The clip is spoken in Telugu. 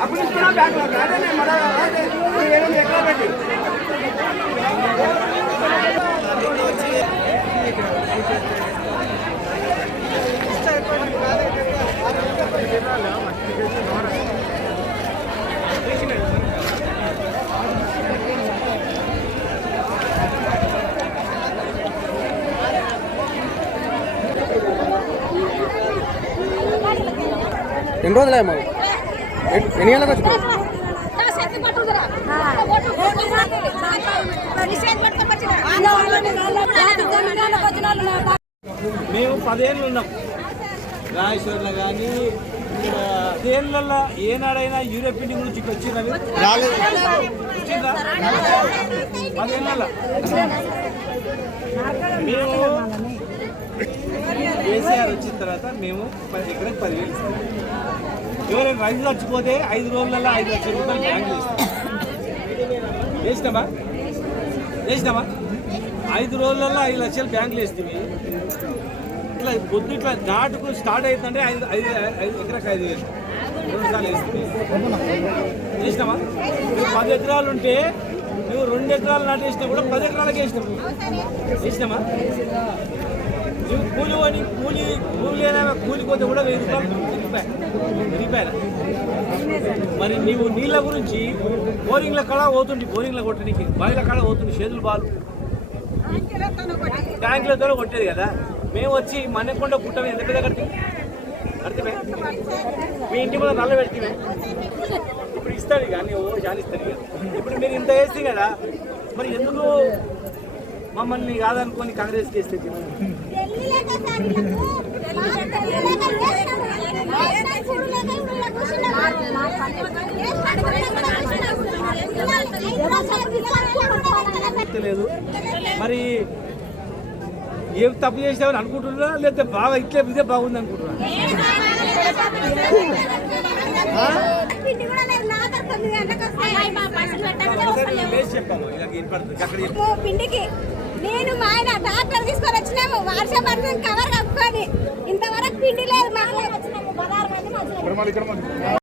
అప్పుడు ఇస్తున్నా బ్యాగ్లో అదే మన ఎక్కడ పెట్టి? ఎన్ని రోజులేమో ఎన్ని ఎన్ని గంటలకు వచ్చి మేము పదేళ్ళు ఉన్నాం. రాజేశ్వర్లో కానీ పదేళ్ళల్లో ఏనాడైనా యూరోపియన్ గురించి ఇక్కడ వచ్చిందా వచ్చిందా? పదేళ్ళ మేము కేసీఆర్ వచ్చిన తర్వాత మేము పది ఎకరకు పదివేలు ఇస్తాం ఎవరైనా రైతు చచ్చిపోతే ఐదు రోజులలో ఐదు లక్షల రూపాయలు బ్యాంకులు ఇస్తాం. వేసినామా? వేసినామా? ఐదు రోజులలో ఐదు లక్షలు బ్యాంకులు వేస్తుంది ఇట్లా పొద్దు ఇట్లా నాటుకు స్టార్ట్ అవుతుందంటే ఐదు ఐదు ఐదు ఎకరకు ఐదు వేలు. రెండు సార్లు వేస్తుంది వేసినామా? నువ్వు పది ఎకరాలు ఉంటే నువ్వు రెండు ఎకరాలు నాటేసినా కూడా పది ఎకరాలకు వేసినావు వేసినామా? కూలి అని కూలి కూలి అయినా కూలి పోతే కూడా వెయ్యి రూపాయలు మరి నీవు నీళ్ళ గురించి బోరింగ్ల కళ పోతుండి బోరింగ్ల కొట్టడానికి బావిల కళ పోతుంది చేతులు బాలు. ట్యాంకులతో కొట్టేది కదా. మేము వచ్చి మనకొండ పుట్టమే ఎంత పెద్ద కడితే కడితే మీ ఇంటి మీద నల్ల పెడితే ఇప్పుడు ఇస్తాడు ఇక అన్ని ఓ ఇప్పుడు మీరు ఇంత వేస్తే కదా మరి ఎందుకు మమ్మల్ని కాదనుకొని కాంగ్రెస్కి వేస్తే లేదు మరి ఏం తప్పు చేసామని అనుకుంటున్నారా లేకపోతే బాగా ఇట్లే ఇదే బాగుంది అనుకుంటున్నా. పిండికి నేను మా ఆయన ట్రాక్టర్ తీసుకొని వచ్చినాము. వర్షం పడుతుంది కవర్ కప్పుకొని. ఇంతవరకు పిండి లేదు మాకు